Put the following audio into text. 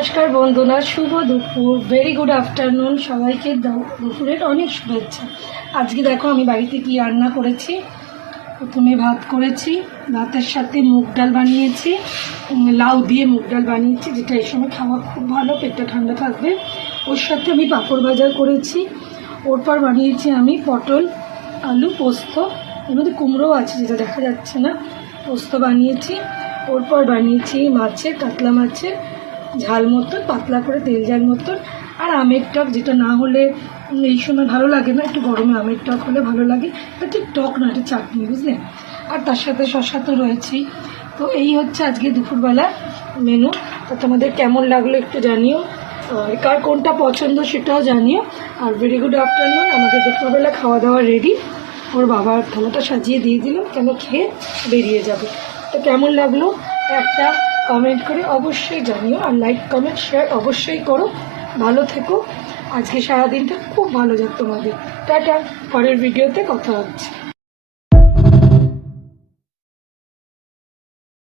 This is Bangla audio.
নমস্কার বন্ধুরা, শুভ দুপুর, ভেরি গুড আফটারনুন। সবাইকে দুপুরের অনেক শুভেচ্ছা। আজকে দেখো আমি বাড়িতে কি রান্না করেছি। প্রথমে ভাত করেছি, ভাতের সাথে মুগ ডাল বানিয়েছি, লাউ দিয়ে মুগ ডাল বানিয়েছি, যেটা এই সময় খাওয়া খুব ভালো, পেটটা ঠান্ডা থাকবে। ওর সাথে আমি পাঁপড় ভাজা করেছি। ওর পর বানিয়েছি আমি পটল আলু পোস্ত, এর মধ্যে কুমড়োও আছে যেটা দেখা যাচ্ছে না, পোস্ত বানিয়েছি। ওর পর বানিয়েছি কাতলা মাছের ঝাল মতন, পাতলা করে তেল ঝাল মতন, আর আমের টক, যেটা না হলে এই সময় ভালো লাগে না, একটু গরমে আমের টক হলে ভালো লাগে। এটা ঠিক টক না, এটা চাটনি, বুঝলে। আর তার সাথে শসা তো রয়েছেই। তো এই হচ্ছে আজকে দুপুরবেলা মেনু। তো তোমাদের কেমন লাগলো একটু জানিও, কার কোনটা পছন্দ সেটাও জানিও। Are very good afternoon. আমাদের দুপুরবেলা খাওয়া দাওয়া রেডি। ওর বাবার থালাটা সাজিয়ে দিয়ে দিলাম, কেন খেয়ে বেরিয়ে যাবে। তো কেমন লাগলো একটা কমেন্ট করে অবশ্যই জানিও, আর লাইক কমেন্ট শেয়ার অবশ্যই করো। ভালো থেকো, আজকে সারাদিনটা খুব ভালো যাক তোমাদের। টাটা, পরের ভিডিওতে কথা হচ্ছে।